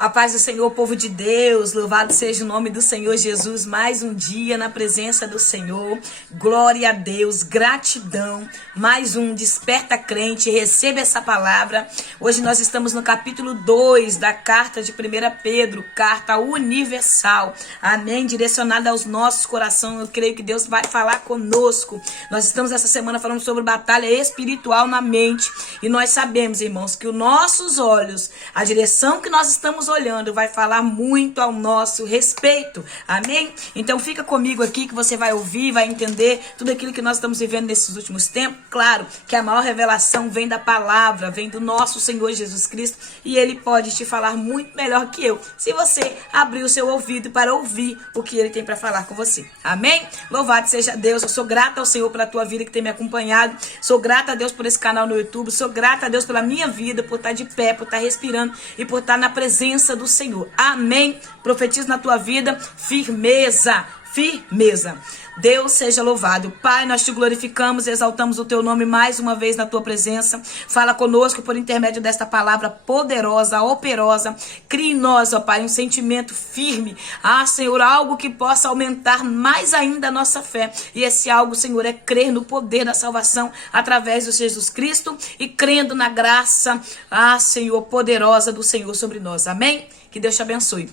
A paz do Senhor, povo de Deus, louvado seja o nome do Senhor Jesus, mais um dia na presença do Senhor, glória a Deus, gratidão, mais um Desperta Crente, receba essa palavra. Hoje nós estamos no capítulo 2 da carta de 1 Pedro, carta universal, amém, direcionada aos nossos corações. Eu creio que Deus vai falar conosco. Nós estamos essa semana falando sobre batalha espiritual na mente, e nós sabemos, irmãos, que os nossos olhos, a direção que nós estamos olhando vai falar muito ao nosso respeito, amém? Então fica comigo aqui que você vai ouvir, vai entender tudo aquilo que nós estamos vivendo nesses últimos tempos. Claro que a maior revelação vem da palavra, vem do nosso Senhor Jesus Cristo, e Ele pode te falar muito melhor que eu, se você abrir o seu ouvido para ouvir o que Ele tem para falar com você, amém? Louvado seja Deus. Eu sou grata ao Senhor pela tua vida que tem me acompanhado, sou grata a Deus por esse canal no YouTube, sou grata a Deus pela minha vida, por estar de pé, por estar respirando e por estar na presença do Senhor, amém? Profetizo na tua vida firmeza, firmeza. Deus seja louvado. Pai, nós te glorificamos, exaltamos o teu nome mais uma vez na tua presença. Fala conosco por intermédio desta palavra poderosa, operosa. Crie em nós, ó Pai, um sentimento firme. Ah, Senhor, algo que possa aumentar mais ainda a nossa fé. E esse algo, Senhor, é crer no poder da salvação através de Jesus Cristo e crendo na graça, ah, Senhor, poderosa do Senhor sobre nós. Amém? Que Deus te abençoe.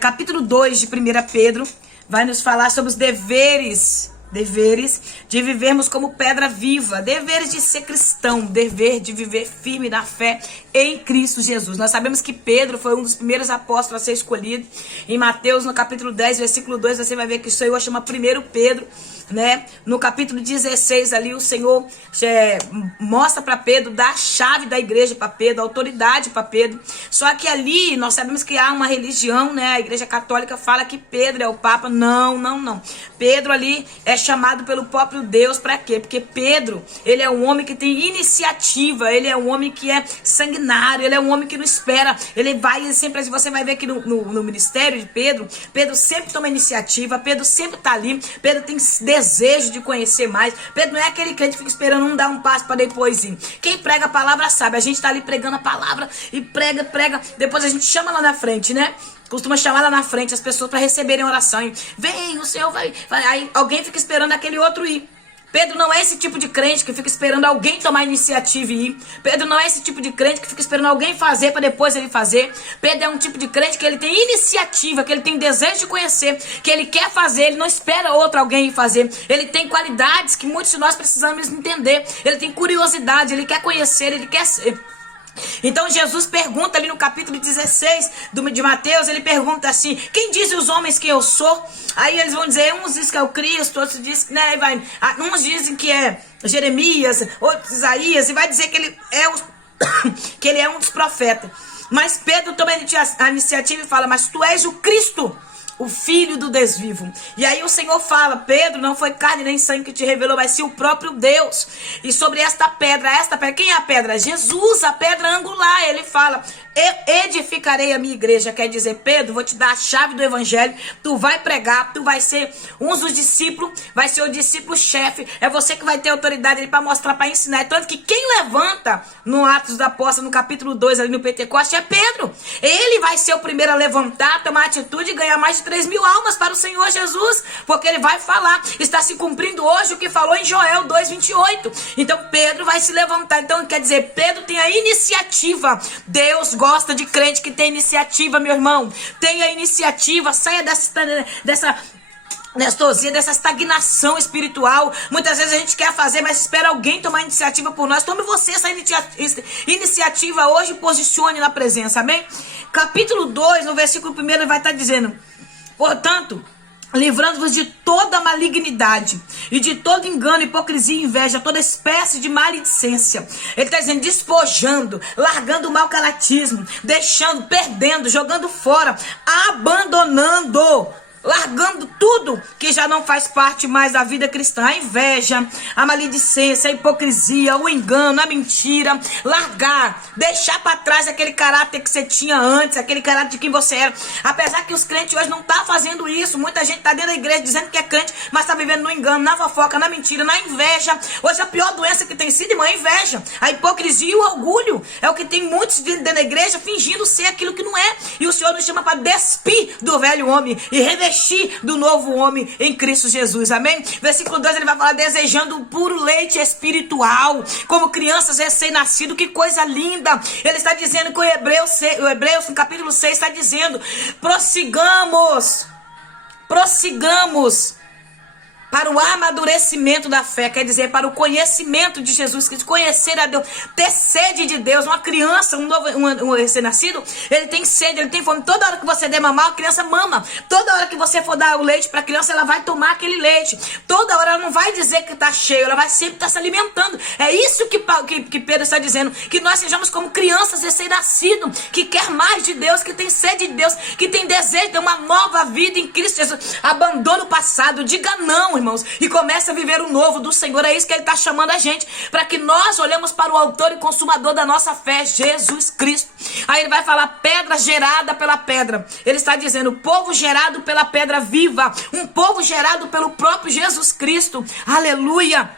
Capítulo 2 de 1 Pedro vai nos falar sobre os deveres de vivermos como pedra viva, deveres de ser cristão, dever de viver firme na fé em Cristo Jesus. Nós sabemos que Pedro foi um dos primeiros apóstolos a ser escolhido. Em Mateus, no capítulo 10, versículo 2, você vai ver que o Senhor chama primeiro Pedro, né? No capítulo 16 ali, o Senhor mostra para Pedro, dá a chave da igreja para Pedro, a autoridade para Pedro. Só que ali nós sabemos que há uma religião, né? A igreja católica fala que Pedro é o Papa. Não. Pedro ali é chamado pelo próprio Deus. Para quê? Porque Pedro, ele é um homem que tem iniciativa, ele é um homem que é sanguinário, ele é um homem que não espera, ele sempre, você vai ver que no ministério de Pedro sempre toma iniciativa, Pedro sempre tá ali, Pedro tem desejo de conhecer mais. Pedro não é aquele crente que fica esperando um dar um passo para depois ir. Quem prega a palavra sabe, a gente tá ali pregando a palavra e prega, depois a gente chama lá na frente, né? Costuma chamar lá na frente as pessoas para receberem oração. E vem, o Senhor vai. Aí alguém fica esperando aquele outro ir. Pedro não é esse tipo de crente que fica esperando alguém tomar iniciativa e ir. Pedro não é esse tipo de crente que fica esperando alguém fazer para depois ele fazer. Pedro é um tipo de crente que ele tem iniciativa, que ele tem desejo de conhecer, que ele quer fazer, ele não espera alguém ir fazer. Ele tem qualidades que muitos de nós precisamos entender. Ele tem curiosidade, ele quer conhecer, ele quer ser. Então Jesus pergunta ali no capítulo 16 de Mateus, ele pergunta assim: quem dizem os homens que eu sou? Aí eles vão dizer, uns dizem que é o Cristo, outros dizem que, né, uns dizem que é Jeremias, outros Isaías, e vai dizer que ele que ele é um dos profetas. Mas Pedro toma a iniciativa e fala: mas tu és o Cristo, o Filho do Deus vivo. E aí o Senhor fala: Pedro, não foi carne nem sangue que te revelou, mas sim o próprio Deus. E sobre esta pedra, quem é a pedra? Jesus, a pedra angular. Ele fala: eu edificarei a minha igreja. Quer dizer, Pedro, vou te dar a chave do evangelho, tu vai pregar, tu vai ser um dos discípulos, vai ser o discípulo-chefe, é você que vai ter autoridade para mostrar, para ensinar. Tanto que quem levanta no Atos da Apóstolo, no capítulo 2, ali no Pentecoste, é Pedro. Ele vai ser o primeiro a levantar, tomar atitude e ganhar mais de 3.000 almas para o Senhor Jesus, porque ele vai falar, está se cumprindo hoje o que falou em Joel 2:28. Então Pedro vai se levantar. Então quer dizer, Pedro tem a iniciativa. Deus gosta de crente que tem iniciativa, meu irmão. Tenha iniciativa, saia dessa nestosia, dessa estagnação espiritual. Muitas vezes a gente quer fazer, mas espera alguém tomar iniciativa por nós. Tome você essa iniciativa hoje e posicione na presença, amém? Capítulo 2, no versículo 1, ele vai estar dizendo: portanto, livrando-vos de toda malignidade e de todo engano, hipocrisia e inveja, toda espécie de maledicência. Ele está dizendo, despojando, largando o mau caratismo, deixando, perdendo, jogando fora, abandonando largando tudo que já não faz parte mais da vida cristã. A inveja, a maledicência, a hipocrisia, o engano, a mentira. Largar, deixar para trás aquele caráter que você tinha antes, aquele caráter de quem você era. Apesar que os crentes hoje não estão fazendo isso. Muita gente está dentro da igreja dizendo que é crente, mas está vivendo no engano, na fofoca, na mentira, na inveja. Hoje a pior doença que tem sido, irmã, é a inveja. A hipocrisia e o orgulho. É o que tem muitos dentro da igreja fingindo ser aquilo que não é. E o Senhor nos chama para despir do velho homem e revestir do novo homem em Cristo Jesus, amém? Versículo 2, ele vai falar desejando o puro leite espiritual, como crianças recém-nascidas. Que coisa linda! Ele está dizendo que o Hebreus no capítulo 6 está dizendo, prossigamos para o amadurecimento da fé, quer dizer, para o conhecimento de Jesus Cristo, conhecer a Deus, ter sede de Deus. Uma criança, um recém-nascido, ele tem sede, ele tem fome. Toda hora que você der mamar, a criança mama. Toda hora que você for dar o leite para a criança, ela vai tomar aquele leite. Toda hora ela não vai dizer que está cheio, ela vai sempre estar se alimentando. É isso que Pedro está dizendo, que nós sejamos como crianças recém-nascidas, que quer mais de Deus, que tem sede de Deus, que tem desejo de uma nova vida em Cristo Jesus. Abandona o passado, diga não, irmãos, e começa a viver o novo do Senhor. É isso que ele está chamando a gente, para que nós olhemos para o autor e consumador da nossa fé, Jesus Cristo. Aí ele vai falar pedra gerada pela pedra. Ele está dizendo povo gerado pela pedra viva, um povo gerado pelo próprio Jesus Cristo. Aleluia.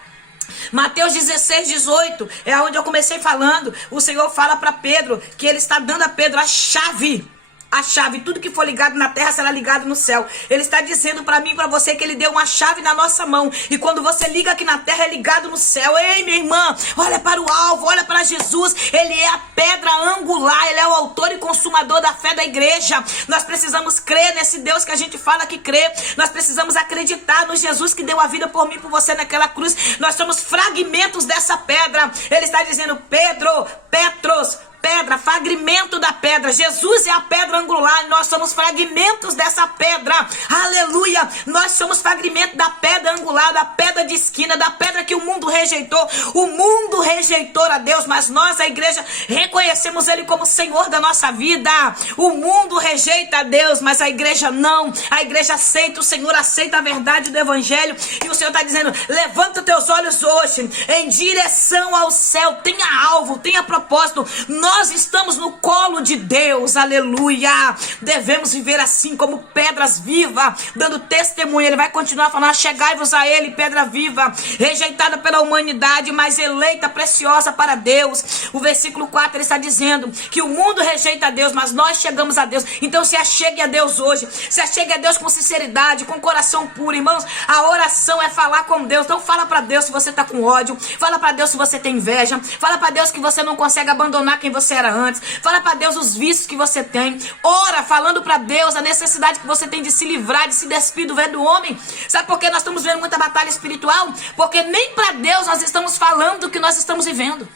Mateus 16, 18, é onde eu comecei falando. O Senhor fala para Pedro que ele está dando a Pedro a chave. A chave, tudo que for ligado na terra será ligado no céu. Ele está dizendo para mim e para você que ele deu uma chave na nossa mão. E quando você liga aqui na terra, é ligado no céu. Ei, minha irmã, olha para o alvo, olha para Jesus. Ele é a pedra angular, ele é o autor e consumador da fé da igreja. Nós precisamos crer nesse Deus que a gente fala que crê. Nós precisamos acreditar no Jesus que deu a vida por mim e por você naquela cruz. Nós somos fragmentos dessa pedra. Ele está dizendo, Petros, pedra, fragmento da pedra. Jesus é a pedra angular, nós somos fragmentos dessa pedra. Aleluia! Nós somos fragmento da pedra angular, da pedra de esquina, da pedra que o mundo rejeitou. O mundo rejeitou a Deus, mas nós, a igreja, reconhecemos Ele como Senhor da nossa vida. O mundo rejeita a Deus, mas a igreja não. A igreja aceita, o Senhor aceita a verdade do Evangelho. E o Senhor está dizendo, levanta teus olhos hoje em direção ao céu. Tenha alvo, tenha propósito. Nós estamos no colo de Deus, aleluia. Devemos viver assim como pedras vivas, dando testemunho. Ele vai continuar falando, chegai-vos a Ele, pedra viva, rejeitada pela humanidade, mas eleita, preciosa para Deus. O versículo 4, ele está dizendo que o mundo rejeita a Deus, mas nós chegamos a Deus. Então se achegue a Deus hoje, se achegue a Deus com sinceridade, com coração puro, irmãos. A oração é falar com Deus. Então fala para Deus se você está com ódio, fala para Deus se você tem inveja, fala para Deus que você não consegue abandonar quem você era antes. Fala para Deus os vícios que você tem. Ora falando para Deus a necessidade que você tem de se livrar, de se despir do velho homem. Sabe por que nós estamos vendo muita batalha espiritual? Porque nem para Deus nós estamos falando do que nós estamos vivendo.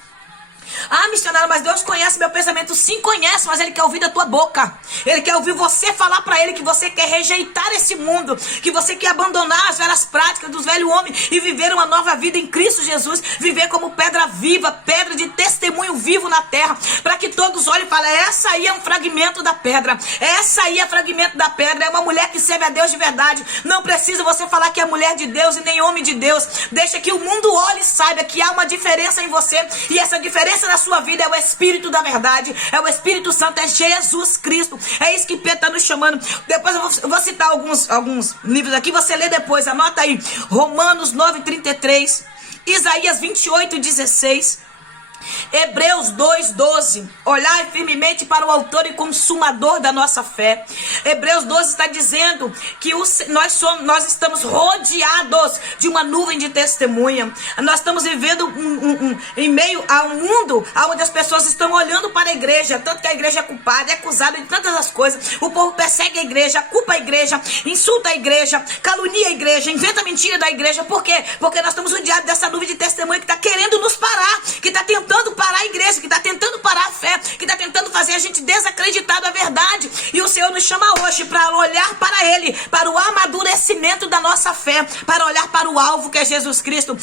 Ah, missionário, mas Deus conhece meu pensamento. Sim, conhece, mas Ele quer ouvir da tua boca. Ele quer ouvir você falar para Ele que você quer rejeitar esse mundo, que você quer abandonar as velhas práticas dos velhos homens e viver uma nova vida em Cristo Jesus. Viver como pedra viva, pedra de testemunho vivo na terra, para que todos olhem e falem, essa aí é um fragmento da pedra. Essa aí é fragmento da pedra. É uma mulher que serve a Deus de verdade. Não precisa você falar que é mulher de Deus e nem homem de Deus. Deixa que o mundo olhe e saiba que há uma diferença em você. E essa diferença na sua vida é o Espírito da verdade, é o Espírito Santo, é Jesus Cristo. É isso que Pedro está nos chamando. Depois eu vou citar alguns livros aqui, você lê depois, anota aí. Romanos 9:33, Isaías 28:16, Hebreus 2:12, olhai firmemente para o autor e consumador da nossa fé. Hebreus 12 está dizendo que nós estamos rodeados de uma nuvem de testemunha. Nós estamos vivendo em meio a um mundo onde as pessoas estão olhando para a igreja, tanto que a igreja é culpada, é acusada de tantas as coisas. O povo persegue a igreja, culpa a igreja, insulta a igreja, calunia a igreja, inventa mentira da igreja. Por quê? Porque nós estamos rodeados dessa nuvem de testemunha que está querendo nos parar, que está tentando parar a igreja, que está tentando parar a fé, que está tentando fazer a gente desacreditar da verdade. E o Senhor nos chama hoje para olhar para Ele, para o amadurecimento da nossa fé, para olhar para o alvo que é Jesus Cristo.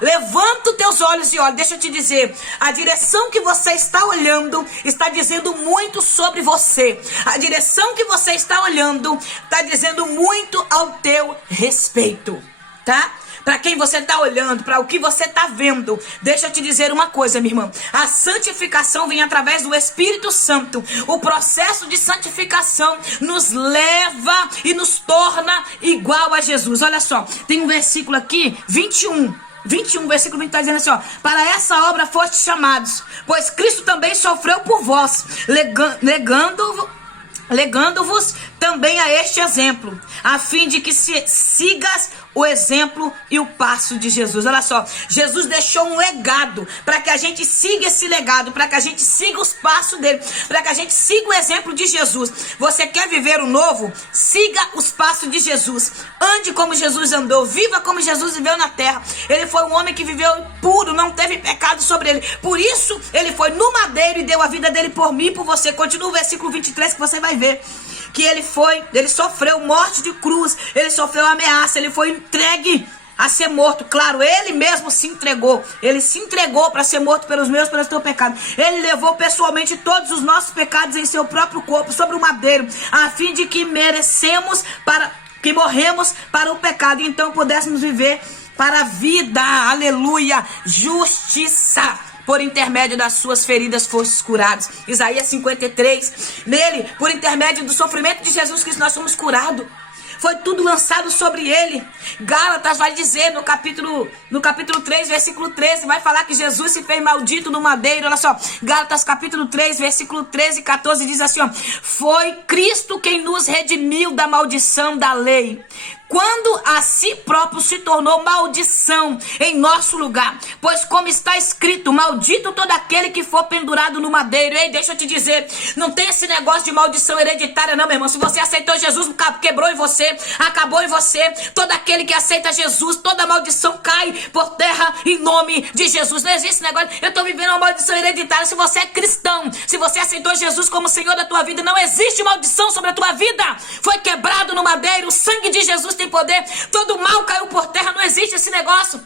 Levanta os teus olhos e olha, deixa eu te dizer, a direção que você está olhando está dizendo muito sobre você. A direção que você está olhando está dizendo muito ao teu respeito, tá? Para quem você está olhando, para o que você está vendo. Deixa eu te dizer uma coisa, minha irmã. A santificação vem através do Espírito Santo. O processo de santificação nos leva e nos torna igual a Jesus. Olha só, tem um versículo aqui, 21, versículo 20, está dizendo assim, ó: para essa obra fostes chamados, pois Cristo também sofreu por vós, legando-vos também a este exemplo, a fim de que sigas o exemplo e o passo de Jesus. Olha só, Jesus deixou um legado para que a gente siga esse legado, para que a gente siga os passos dele, para que a gente siga o exemplo de Jesus. Você quer viver o novo? Siga os passos de Jesus. Ande como Jesus andou, viva como Jesus viveu na terra. Ele foi um homem que viveu puro, não teve pecado sobre ele. Por isso, ele foi no madeiro e deu a vida dele por mim e por você. Continua o versículo 23 que você vai ver. Que ele sofreu morte de cruz, ele sofreu ameaça, ele foi entregue a ser morto. Claro, ele mesmo se entregou. Ele se entregou para ser morto pelos meus, pelos teus pecados. Ele levou pessoalmente todos os nossos pecados em seu próprio corpo, sobre o madeiro, a fim de que morremos para o pecado, e então pudéssemos viver para a vida. Aleluia. Justiça. Por intermédio das suas feridas fostes curados. Isaías 53. Nele, por intermédio do sofrimento de Jesus Cristo, nós somos curados. Foi tudo lançado sobre ele. Gálatas vai dizer no capítulo 3, versículo 13, vai falar que Jesus se fez maldito no madeiro. Olha só, Gálatas capítulo 3, versículo 13 e 14 diz assim, ó: foi Cristo quem nos redimiu da maldição da lei, quando a si próprio se tornou maldição em nosso lugar. Pois como está escrito, maldito todo aquele que for pendurado no madeiro. Ei, deixa eu te dizer, não tem esse negócio de maldição hereditária não, meu irmão. Se você aceitou Jesus, quebrou em você, acabou em você. Todo aquele que aceita Jesus, toda maldição cai por terra em nome de Jesus. Não existe esse negócio, eu estou vivendo uma maldição hereditária. Se você é cristão, se você aceitou Jesus como Senhor da tua vida, não existe maldição sobre a tua vida. Foi quebrado no madeiro, o sangue de Jesus tem poder, todo mal caiu por terra, não existe esse negócio.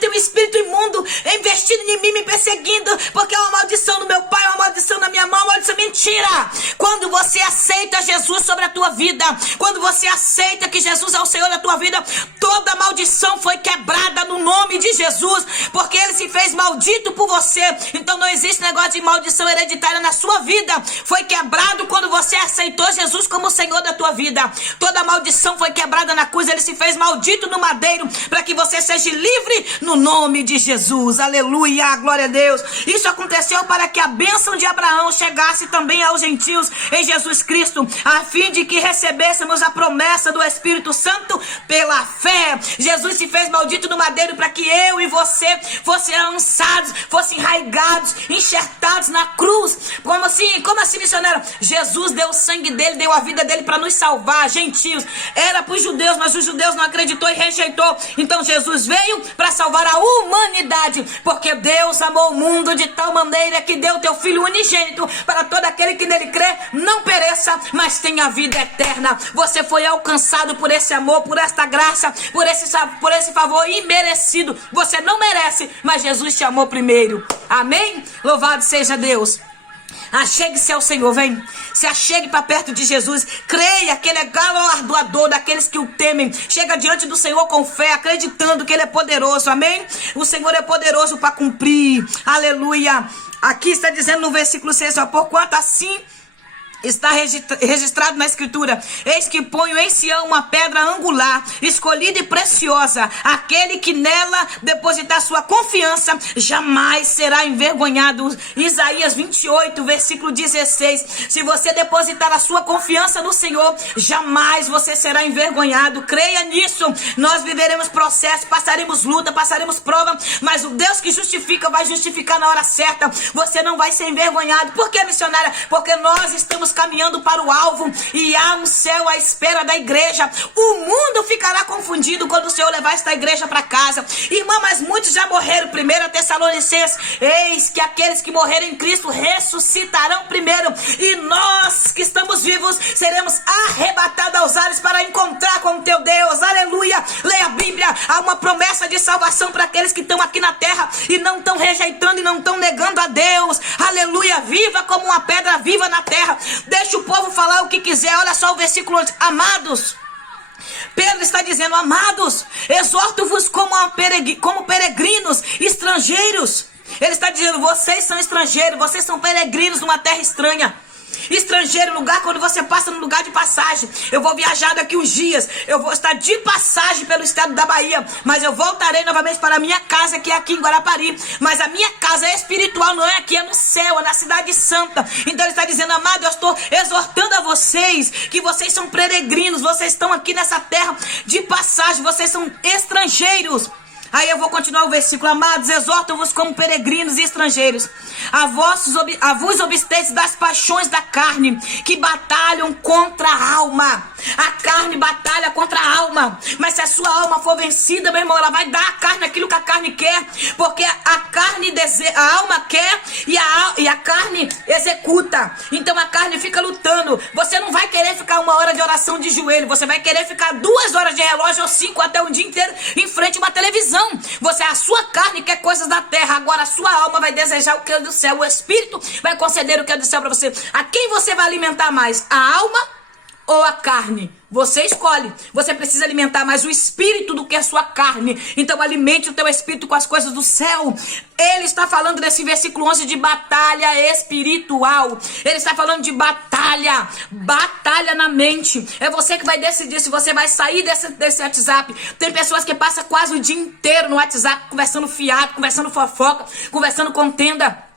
Tem um espírito imundo investindo em mim, me perseguindo, porque é uma maldição no meu pai, uma maldição na minha mão, uma maldição. Mentira! Quando você aceita Jesus sobre a tua vida, quando você aceita que Jesus é o Senhor da tua vida, toda maldição foi quebrada no nome de Jesus, porque ele se fez maldito por você. Então não existe negócio de maldição hereditária na sua vida. Foi quebrado quando você aceitou Jesus como Senhor da tua vida. Toda maldição foi quebrada na cruz, ele se fez maldito no madeiro, para que você seja livre no nome de Jesus. Aleluia, glória a Deus. Isso aconteceu para que a bênção de Abraão chegasse também aos gentios em Jesus Cristo, a fim de que recebêssemos a promessa do Espírito Santo pela fé. Jesus se fez maldito no madeiro para que eu e você fossem lançados, fossem enraigados, enxertados na cruz. Como assim, missionário? Jesus deu o sangue dele, deu a vida dele para nos salvar, gentios. Era para os judeus, mas os judeus não acreditou e rejeitou. Então Jesus veio para salvar a humanidade, porque Deus amou o mundo de tal maneira que deu teu Filho unigênito, para todo aquele que nele crê não pereça, mas tenha vida eterna. Você foi alcançado por esse amor, por esta graça, por esse favor imerecido. Você não merece, mas Jesus te amou primeiro. Amém? Louvado seja Deus. Achegue-se ao Senhor, vem. Se achegue para perto de Jesus. Creia que ele é galardoador daqueles que o temem. Chega diante do Senhor com fé, acreditando que ele é poderoso. Amém? O Senhor é poderoso para cumprir. Aleluia. Aqui está dizendo no versículo 6, ó: porquanto assim está registrado na Escritura: eis que ponho em Sião uma pedra angular, escolhida e preciosa. Aquele que nela depositar sua confiança jamais será envergonhado. Isaías 28, versículo 16. Se você depositar a sua confiança no Senhor, jamais você será envergonhado. Creia nisso. Nós viveremos processo, passaremos luta, passaremos prova, mas o Deus que justifica vai justificar na hora certa. Você não vai ser envergonhado. Por que, missionária? Porque nós estamos estamos caminhando para o alvo e há um céu à espera da igreja. O mundo ficará confundido quando o Senhor levar esta igreja para casa. Irmã, mas muitos já morreram. 1 Tessalonicenses, eis que aqueles que morreram em Cristo ressuscitarão primeiro, e nós que estamos vivos seremos arrebatados aos ares para encontrar com o teu Deus. Aleluia. Leia a Bíblia. Há uma promessa de salvação para aqueles que estão aqui na terra e não estão rejeitando e não estão negando a Deus. Aleluia. Viva como uma pedra viva na terra. Deixa o povo falar o que quiser. Olha só o versículo 11. Amados, Pedro está dizendo: amados, exorto-vos como peregrinos, estrangeiros. Ele está dizendo: vocês são estrangeiros, vocês são peregrinos numa terra estranha. Estrangeiro, lugar quando você passa no lugar de passagem. Eu vou viajar daqui uns dias, eu vou estar de passagem pelo estado da Bahia, mas eu voltarei novamente para a minha casa, que é aqui em Guarapari. Mas a minha casa é espiritual, não é aqui, é no céu, é na cidade santa. Então ele está dizendo: amado, eu estou exortando a vocês, que vocês são peregrinos, vocês estão aqui nessa terra de passagem, vocês são estrangeiros. Aí eu vou continuar o versículo: amados, exorto-vos como peregrinos e estrangeiros, a vos obstês das paixões da carne, que batalham contra a alma. A carne batalha contra a alma, mas se a sua alma for vencida, meu irmão, ela vai dar à carne aquilo que a carne quer, porque a carne a alma quer e a carne executa. Então a carne fica lutando. Você não vai querer ficar 1 hora de oração de joelho, você vai querer ficar 2 horas de relógio ou 5 até um dia inteiro em frente a uma televisão. A sua carne quer coisas da terra, agora a sua alma vai desejar o que é do céu. O Espírito vai conceder o que é do céu para você. A quem você vai alimentar mais? A alma ou a carne? Você escolhe. Você precisa alimentar mais o espírito do que a sua carne. Então alimente o teu espírito com as coisas do céu. Ele está falando nesse versículo 11 de batalha espiritual. Ele está falando de batalha na mente. É você que vai decidir se você vai sair desse WhatsApp. Tem pessoas que passam quase o dia inteiro no WhatsApp conversando fiado, conversando fofoca, conversando contenda.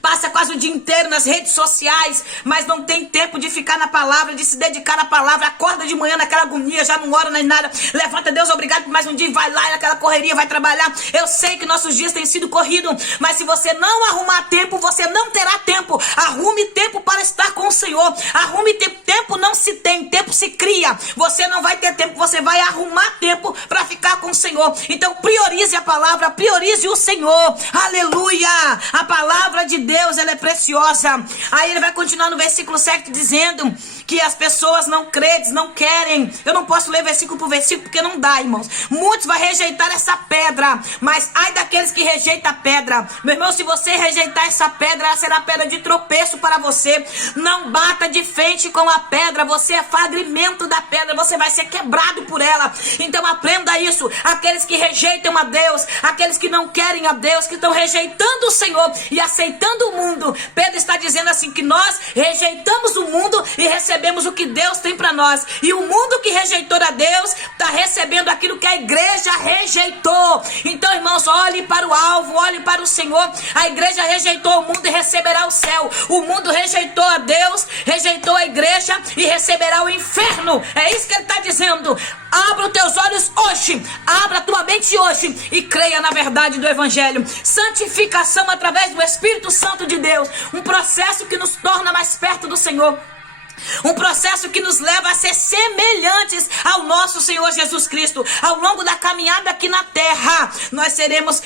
Passa quase o dia inteiro nas redes sociais, mas não tem tempo de ficar na palavra, de se dedicar à palavra. Acorda de manhã naquela agonia, já não ora nem nada. Levanta, Deus, obrigado por mais um dia, vai lá naquela correria, vai trabalhar. Eu sei que nossos dias têm sido corridos, mas se você não arrumar tempo, você não terá tempo. Arrume tempo para estar com o Senhor. Arrume tempo. Tempo não se tem, tempo se cria. Você não vai ter tempo, você vai arrumar tempo para ficar com o Senhor. Então priorize a palavra, priorize o Senhor. Aleluia. A palavra de Deus, ela é preciosa. Aí ele vai continuar no versículo 7 dizendo que as pessoas não crentes, não querem. Eu não posso ler versículo por versículo porque não dá, irmãos. Muitos vão rejeitar essa pedra, mas ai daqueles que rejeitam a pedra. Meu irmão, se você rejeitar essa pedra, ela será pedra de tropeço para você. Não bata de frente com a pedra, você é fragmento da pedra, você vai ser quebrado por ela. Então aprenda isso. Aqueles que rejeitam a Deus, aqueles que não querem a Deus, que estão rejeitando o Senhor e aceitando o mundo. Pedro está dizendo assim, que nós rejeitamos o mundo e recebemos o que Deus tem para nós. E o mundo que rejeitou a Deus está recebendo aquilo que a igreja rejeitou. Então, irmãos, olhe para o alvo, olhe para o Senhor. A igreja rejeitou o mundo e receberá o céu. O mundo rejeitou a Deus, rejeitou a igreja e receberá o inferno. É isso que ele está dizendo. Abra os teus olhos hoje, abra a tua mente hoje e creia na verdade do Evangelho. Santificação através do Espírito Santo de Deus, um processo que nos torna mais perto do Senhor. Um processo que nos leva a ser semelhantes ao nosso Senhor Jesus Cristo. Ao longo da caminhada aqui na terra, nós estaremos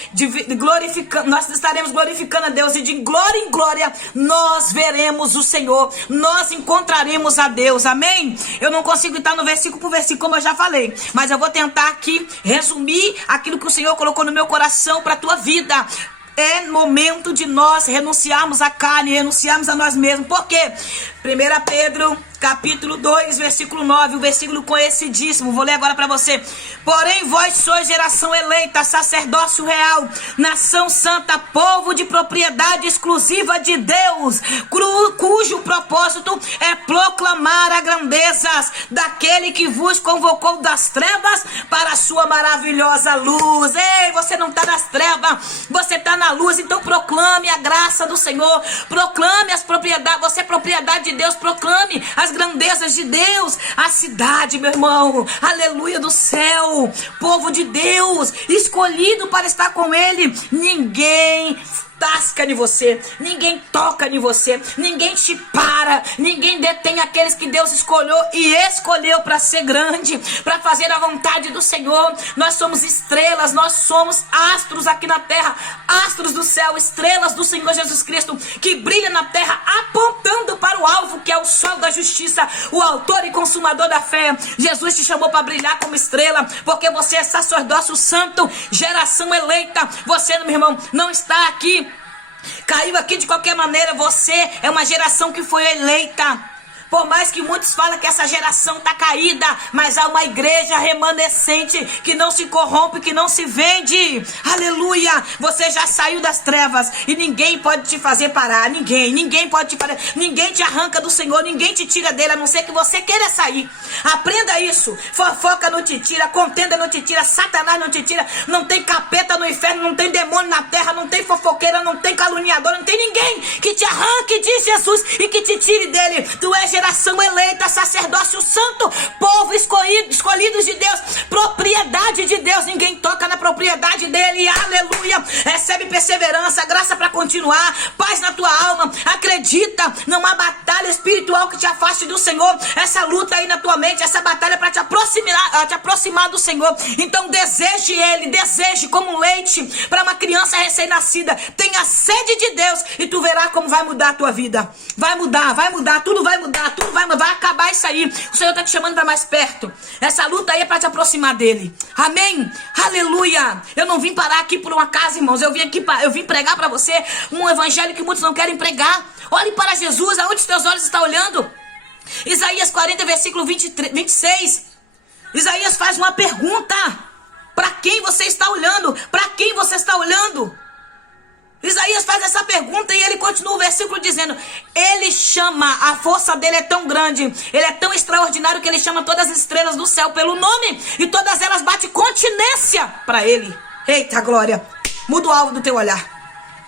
glorificando a Deus, e de glória em glória nós veremos o Senhor, nós encontraremos a Deus, amém? Eu não consigo estar no versículo por versículo, como eu já falei, mas eu vou tentar aqui resumir aquilo que o Senhor colocou no meu coração para a tua vida. É momento de nós renunciarmos à carne, renunciarmos a nós mesmos. Por quê? 1 Pedro, capítulo 2, versículo 9, o versículo conhecidíssimo. Vou ler agora para você. Porém, vós sois geração eleita, sacerdócio real, nação santa, povo de propriedade exclusiva de Deus, cujo propósito é proclamar as grandezas daquele que vos convocou das trevas para a sua maravilhosa luz. Ei, você não está nas trevas, você está na luz. Então proclame a graça do Senhor, proclame as propriedades. Você é propriedade de Deus, proclame as grandezas de Deus. A cidade, meu irmão, aleluia, do céu, povo de Deus, escolhido para estar com Ele. Ninguém tasca em você, ninguém toca em você, ninguém te para, ninguém detém aqueles que Deus escolheu para ser grande, para fazer a vontade do Senhor. Nós somos estrelas, nós somos astros aqui na terra, astros do céu, estrelas do Senhor Jesus Cristo, que brilham na terra, apontando para o alvo, que é o sol da justiça, o autor e consumador da fé. Jesus te chamou para brilhar como estrela, porque você é sacerdócio santo, geração eleita. Você, meu irmão, não está aqui, caiu aqui de qualquer maneira. Você é uma geração que foi eleita. Por mais que muitos falem que essa geração está caída, mas há uma igreja remanescente que não se corrompe, que não se vende. Aleluia! Você já saiu das trevas e ninguém pode te fazer parar. Ninguém pode te fazer. Ninguém te arranca do Senhor, ninguém te tira dele, a não ser que você queira sair. Aprenda isso. Fofoca não te tira, contenda não te tira, Satanás não te tira. Não tem capeta no inferno, não tem demônio na terra, não tem fofoqueira, não tem caluniador, não tem ninguém que te arranque de Jesus e que te tire dele. Tu és geração eleita, sacerdócio santo, povo escolhidos de Deus, propriedade de Deus. Ninguém toca na propriedade dele. Aleluia! Recebe perseverança, graça para continuar, paz na tua alma. Acredita, não há batalha espiritual que te afaste do Senhor. Essa luta aí na tua mente, essa batalha para te aproximar do Senhor. Então deseje ele, deseje como um leite para uma criança recém-nascida. Tenha sede de Deus e tu verás como vai mudar a tua vida. Vai mudar, tudo vai mudar, vai acabar isso aí. O Senhor está te chamando para mais perto. Essa luta aí é para te aproximar dele. Amém? Aleluia! Eu não vim parar aqui por um acaso, irmãos. Eu vim pregar para você um evangelho que muitos não querem pregar. Olhe para Jesus, aonde os teus olhos estão olhando? Isaías 40, versículo 26. Isaías faz uma pergunta: para quem você está olhando? Para quem você está olhando? Isaías faz essa pergunta e ele continua o versículo dizendo: ele chama, a força dele é tão grande, ele é tão extraordinário que ele chama todas as estrelas do céu pelo nome e todas elas batem continência para ele. Eita glória! Muda o alvo do teu olhar.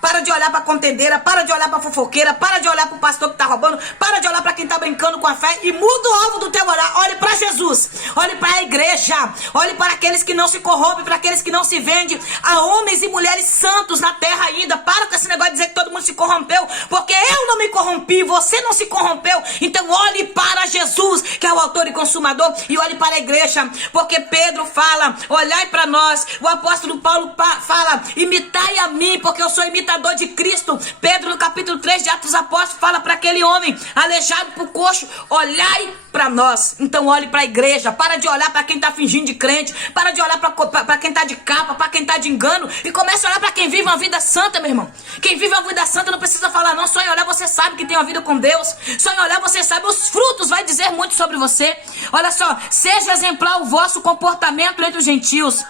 Para de olhar para a contendeira, para de olhar para a fofoqueira, para de olhar para o pastor que está roubando, para de olhar para quem está brincando com a fé e muda o alvo do teu olhar. Olhe para Jesus, olhe para a igreja, olhe para aqueles que não se corrompem, para aqueles que não se vendem. Há homens e mulheres santos na terra ainda. Para com esse negócio de dizer que todo mundo se corrompeu, porque eu não me corrompi, você não se corrompeu. Então olhe para Jesus, que é o autor e consumador, e olhe para a igreja, porque Pedro fala: olhai para nós. O apóstolo Paulo fala: imitai a mim, porque eu sou imitador de Cristo. Pedro, no capítulo 3 de Atos dos Apóstolos, fala para aquele homem aleijado por coxo: olhai para nós. Então olhe para a igreja. Para de olhar para quem está fingindo de crente, para de olhar para quem está de capa, para quem está de engano, e comece a olhar para quem vive uma vida santa, meu irmão. Quem vive uma vida santa não precisa falar não. Só em olhar você sabe que tem uma vida com Deus. Só em olhar você sabe. Os frutos vai dizer muito sobre você. Olha só: seja exemplar o vosso comportamento entre os gentios.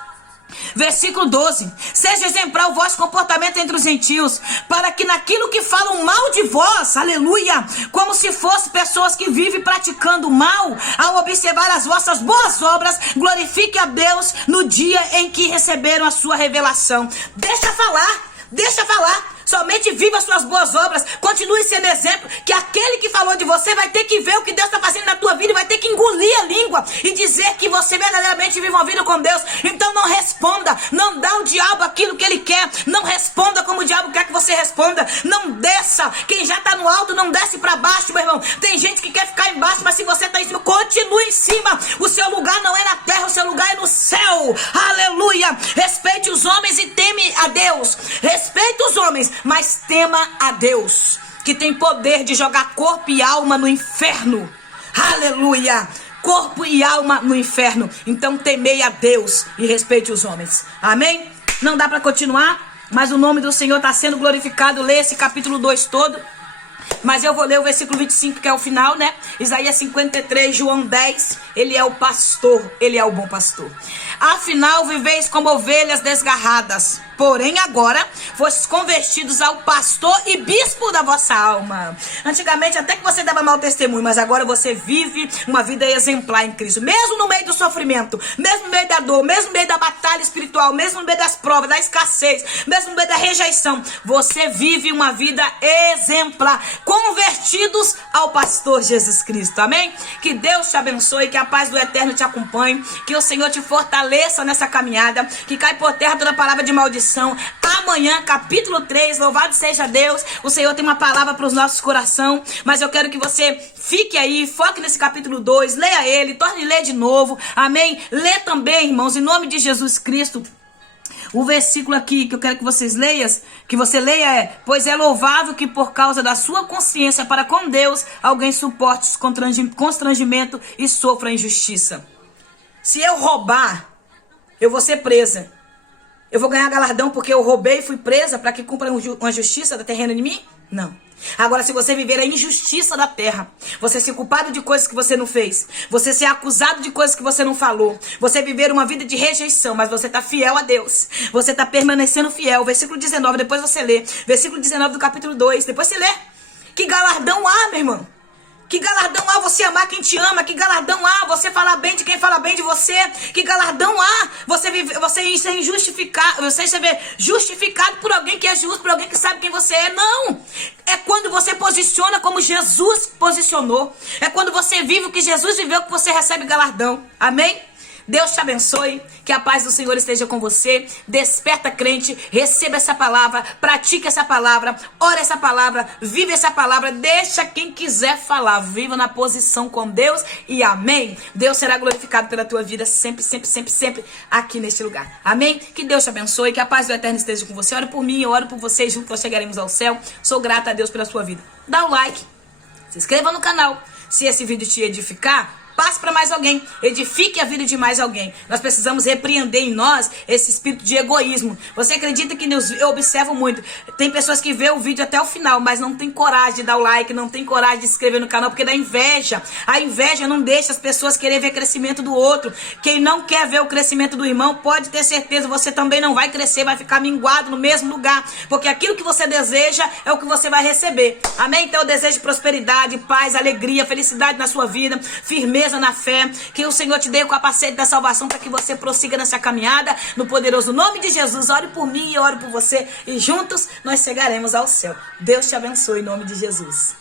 Versículo 12: seja exemplar o vosso comportamento entre os gentios, para que naquilo que falam mal de vós, aleluia, como se fossem pessoas que vivem praticando mal, ao observar as vossas boas obras, glorifique a Deus no dia em que receberam a sua revelação. Deixa falar. Somente viva as suas boas obras. Continue sendo exemplo, que aquele que falou de você vai ter que ver o que Deus está fazendo na tua vida e vai ter que engolir a língua e dizer que você verdadeiramente vive uma vida com Deus. Então não responda, não dá ao diabo aquilo que ele quer, não responda como o diabo quer que você responda, não desça. Quem já está no alto não desce para baixo, meu irmão. Tem gente que quer ficar embaixo, mas se você está em cima, continue em cima. O seu lugar não é na terra, o seu lugar é no céu. Aleluia! Respeite os homens e teme a Deus. Respeite os homens, mas tema a Deus, que tem poder de jogar corpo e alma no inferno. Aleluia! Corpo e alma no inferno. Então temei a Deus e respeite os homens. Amém? Não dá para continuar, mas o nome do Senhor está sendo glorificado. Lê esse capítulo 2 todo. Mas eu vou ler o versículo 25, que é o final, né? Isaías 53, João 10. Ele é o pastor, ele é o bom pastor. Afinal, viveis como ovelhas desgarradas. Porém, agora, fostes convertidos ao pastor e bispo da vossa alma. Antigamente, até que você dava mau testemunho, mas agora você vive uma vida exemplar em Cristo. Mesmo no meio do sofrimento, mesmo no meio da dor, mesmo no meio da batalha espiritual, mesmo no meio das provas, da escassez, mesmo no meio da rejeição, você vive uma vida exemplar. Convertidos ao pastor Jesus Cristo. Amém? Que Deus te abençoe, que a paz do Eterno te acompanhe, que o Senhor te fortaleça nessa caminhada, que cai por terra toda palavra de maldição. Amanhã, capítulo 3, louvado seja Deus, o Senhor tem uma palavra para os nossos corações, mas eu quero que você fique aí, foque nesse capítulo 2, leia ele, torne a ler de novo, amém? Lê também, irmãos, em nome de Jesus Cristo. O versículo aqui que eu quero que vocês leiam, que você leia é: pois é louvável que por causa da sua consciência para com Deus, alguém suporte constrangimento e sofra injustiça. Se eu roubar, eu vou ser presa. Eu vou ganhar galardão porque eu roubei e fui presa para que cumpra uma justiça da terrena em mim? Não. Agora, se você viver a injustiça da terra, você ser culpado de coisas que você não fez, você ser acusado de coisas que você não falou, você viver uma vida de rejeição, mas você está fiel a Deus, você está permanecendo fiel. Versículo 19, depois você lê. Versículo 19 do capítulo 2, depois você lê. Que galardão há, meu irmão? Que galardão há você amar quem te ama? Que galardão há você falar bem de quem fala bem de você? Que galardão há você ser injustificado, você ser justificado por alguém que é justo, por alguém que sabe quem você é? Não! É quando você posiciona como Jesus posicionou. É quando você vive o que Jesus viveu que você recebe galardão. Amém? Deus te abençoe, que a paz do Senhor esteja com você. Desperta, crente, receba essa palavra, pratique essa palavra, ore essa palavra, vive essa palavra, deixa quem quiser falar, viva na posição com Deus e amém. Deus será glorificado pela tua vida sempre, sempre, sempre, sempre aqui neste lugar. Amém? Que Deus te abençoe, que a paz do Eterno esteja com você. Ore por mim, eu oro por vocês, juntos nós chegaremos ao céu. Sou grata a Deus pela sua vida. Dá um like, se inscreva no canal. Se esse vídeo te edificar, passe para mais alguém, edifique a vida de mais alguém. Nós precisamos repreender em nós esse espírito de egoísmo. Você acredita que eu observo muito, tem pessoas que vê o vídeo até o final, mas não tem coragem de dar o like, não tem coragem de se inscrever no canal, porque dá inveja. A inveja não deixa as pessoas querer ver o crescimento do outro. Quem não quer ver o crescimento do irmão, pode ter certeza, você também não vai crescer, vai ficar minguado no mesmo lugar, porque aquilo que você deseja é o que você vai receber. Amém? Então eu desejo prosperidade, paz, alegria, felicidade na sua vida, firmeza na fé, que o Senhor te dê o capacete da salvação para que você prossiga nessa caminhada, no poderoso nome de Jesus. Ore por mim e ore por você, e juntos nós chegaremos ao céu. Deus te abençoe em nome de Jesus.